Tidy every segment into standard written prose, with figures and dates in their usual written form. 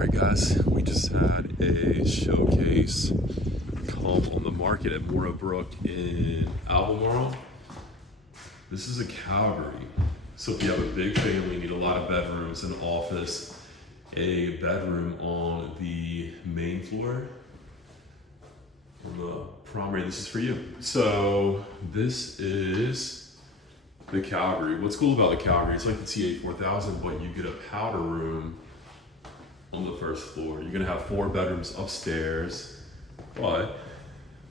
Alright guys, we just had a showcase come on the market at Moorbrook in Albemarle. This is a Calgary. So if you have a big family, need a lot of bedrooms, an office, a bedroom on the main floor, on the primary, this is for you. So this is the Calgary. What's cool about the Calgary, it's like the TA4000, but you get a powder room on the first floor. You're gonna have 4 bedrooms upstairs, but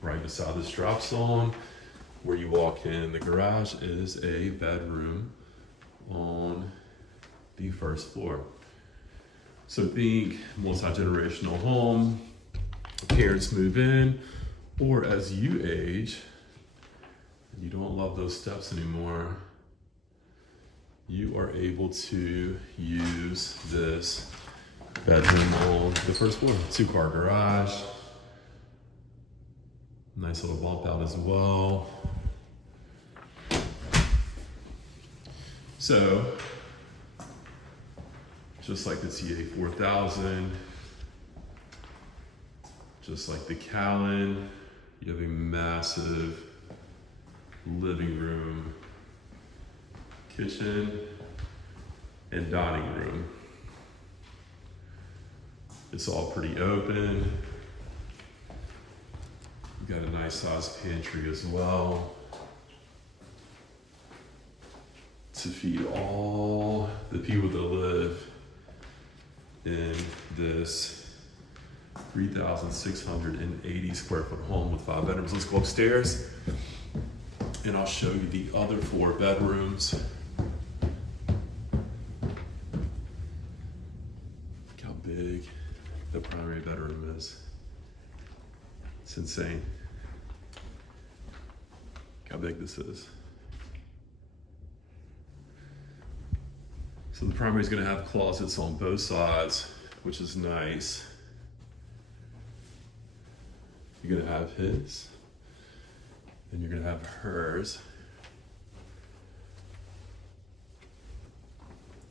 right beside this drop zone where you walk in, the garage is a bedroom on the first floor. So think multi-generational home, parents move in, or as you age, and you don't love those steps anymore, you are able to use this bedroom on the first floor. 2-car garage. Nice little bump out as well. So, just like the TA4000, just like the Callan, you have a massive living room, kitchen, and dining room. It's all pretty open. You've got a nice sized pantry as well to feed all the people that live in this 3,680 square foot home with 5 bedrooms. Let's go upstairs and I'll show you the other 4 bedrooms. Look how big the primary bedroom is. It's insane. Look how big this is. So the primary is going to have closets on both sides, which is nice. You're going to have his, and you're going to have hers.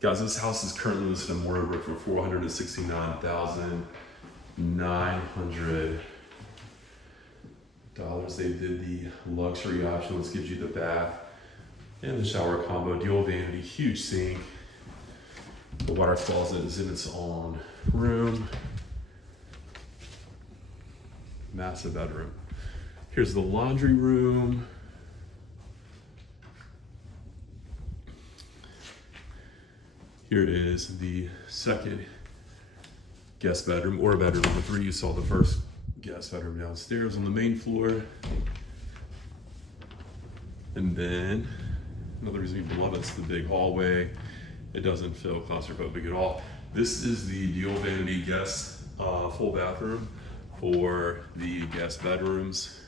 Guys, this house is currently listed in Moorbrook for $469,900. They did the luxury option, which gives you the bath and the shower combo, dual vanity, huge sink. The water closet is in its own room. Massive bedroom. Here's the laundry room. Here is the second guest bedroom, or bedroom number 3. You saw the first guest bedroom downstairs on the main floor. And then another reason people love it is the big hallway. It doesn't feel claustrophobic at all. This is the dual vanity guest full bathroom for the guest bedrooms.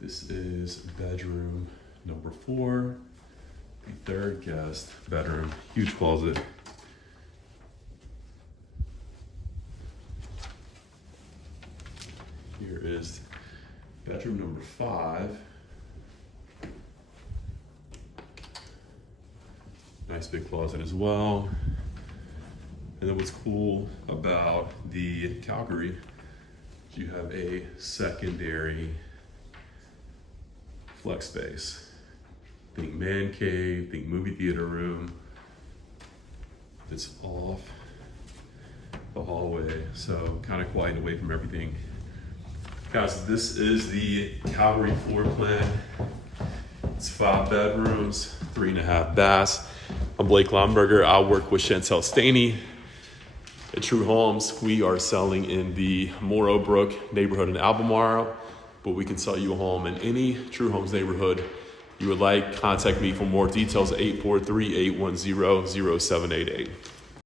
This is bedroom number 4, the 3rd guest bedroom. Huge closet. Here is bedroom number 5. Nice big closet as well. And then what's cool about the Calgary is you have a secondary flex space. Think man cave, think movie theater room. It's off the hallway, so kind of quiet away from everything. Guys, this is the Calgary floor plan. It's 5 bedrooms, 3.5 baths. I'm Blake Lomberger. I work with Chantel Staney at True Homes. We are selling in the Moorbrook neighborhood in Albemarle, but we can sell you a home in any True Homes neighborhood you would like. Contact me for more details at 843-810-0788.